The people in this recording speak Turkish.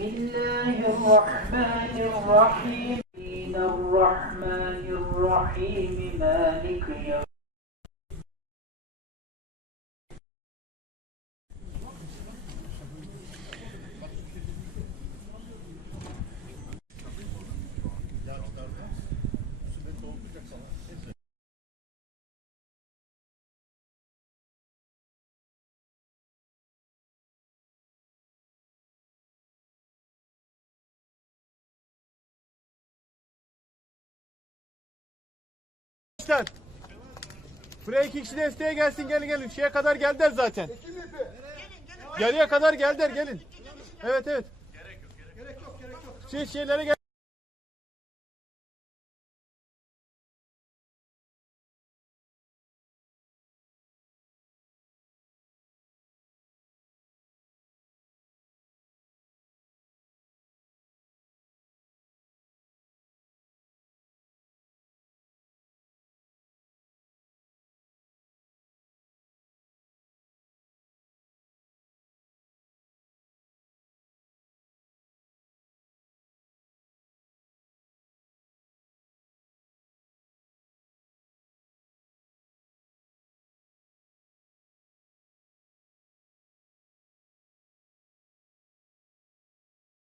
الله الرحمن الرحيم. الرحمن الرحيم. مالك يوم Arkadaşlar. Buraya iki kişi desteğe gelsin gelin gelin. Şeye kadar geldiler zaten. Geriye kadar geldiler gelin. Evet evet. Şey şeylere gel.